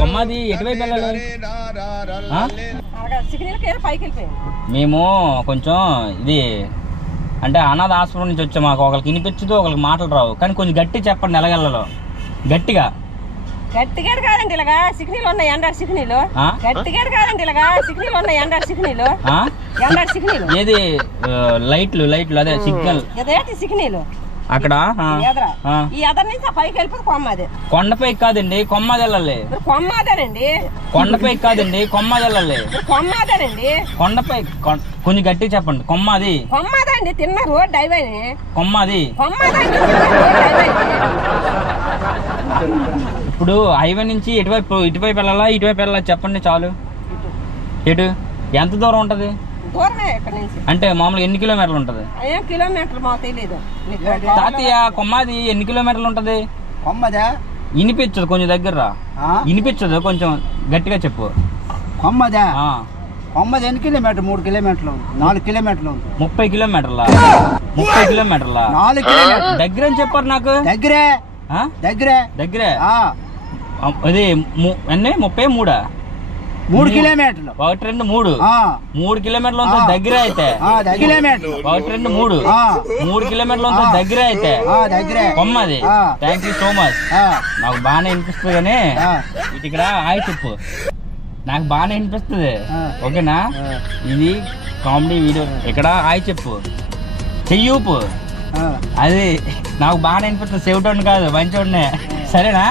కొమ్మది ఎటువైపు వెళ్ళాలి? మేము కొంచెం ఇది అంటే అనాథ ఆశ్రమం నుంచి వచ్చాం. మాకు ఒకరికి వినిపించదు, ఒకరికి మాటలు రావు. కానీ కొంచెం గట్టి చెప్పండి ఎలాగెళ్ళలో. గట్టిగా గట్టిగా కాదండి, ఇలాగా సిగ్నల్ ఉన్నాయి ఎండాడు సిగ్నల్. గట్టిగా కాదండి, ఇలాగా సిగ్నల్ ఉన్నాయి ఎండాడు సిగ్నల్. ఎండాడు సిగ్నల్ ఏది లైట్లు అదే సిగ్నల్ సిగ్నల్ అక్కడ. ఈ ఎదర నుంచి పైకి వెళ్ళిపోతే కొమ్మది. కొండపైకి కాదండి, కొమ్మది వెళ్ళాలి. కొమ్మదేనండి. కొండపైకి కాదండి, కొమ్మది వెళ్ళాలి. కొమ్మదేనండి. కొండపై కొంచెం గట్టిగా చెప్పండి. కొమ్మది కొమ్మదండి, తిన్న రోడ్ హైవేని. కొమ్మది కొమ్మదండి. ఇప్పుడు హైవే నుంచి ఇటువైపు వెళ్ళాలా ఇటువైపు వెళ్ళాలా చెప్పండి చాలు. ఎటు ఎంత దూరం ఉంటది? దూరమే ఇక్కడ నుంచి. అంటే మామూలుగా ఎన్ని కిలోమీటర్లు ఉంటది? కిలోమీటర్లు మాకు తెలియదు. తాతయ్య కొమ్మది ఎన్ని కిలోమీటర్లు ఉంటది? కొమ్మదా వినిపించదు, కొంచెం దగ్గర వినిపించదు, కొంచెం గట్టిగా చెప్పు. కొమ్మదా కొమ్మది ఎన్ని కిలోమీటర్? 3 కిలోమీటర్లు, 4 కిలోమీటర్లు. 30 కిలోమీటర్లా? 30 కిలోమీటర్లా? 4 కిలోమీటర్లు దగ్గర అని చెప్పారు నాకు. దగ్గరే దగ్గరే అది అన్నీ 33 3 కిలోమీటర్లు. 1 2 3 3 కిలోమీటర్లు ఉంటుంది దగ్గర అయితే. 1 2 3 3 కిలోమీటర్లు ఉంటుంది దగ్గర అయితే. కొమ్మది. Thank you so much. నాకు బాగానే వినిపిస్తుంది కానీ ఇటు ఇక్కడ హాయ్ చెప్పు. నాకు బాగానే వినిపిస్తుంది, ఓకేనా? ఇది కామెడీ వీడియో. ఇక్కడ హాయ్ చెప్పు, చెయ్యూపు. అది నాకు బాగానే వినిపిస్తుంది. చెవిటోడిని కాదు, మంచోడినే, సరేనా?